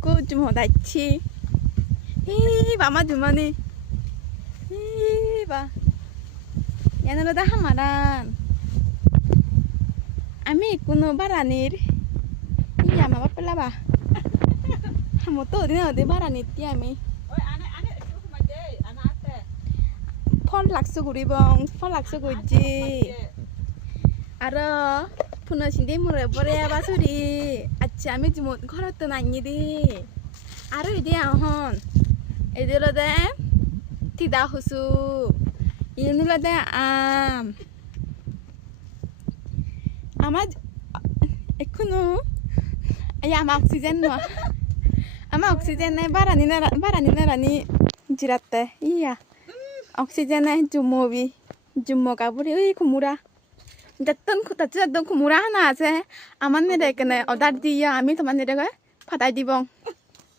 Cô chùm hồ đại chi. Hi bà mà chùm ni. Hi bà. Ya no lo da hamaran. Ami kuno baranir. Iya mama pela ba. Hamo to dina de baranit ti ami. 펄 락스구리 봉, 펄 락스구지. 알아. 푸너신데 뭐래 버려야 바소리. 아침에 좀 걸었던 아니디. 알아 이제 아헌. 애들어대. 티다 호수. 이누라대 암. 아마 에코노. 아야 아마 옥시젠 노. 아마 옥시젠에 바라니나라니 지랐대. 이야. 옥시젠에 주모비 주모가 부리 으이 구무라 datton kutatsi datton kumura hana ase aman nere kene odar diya ami toman nere ga phatai dibong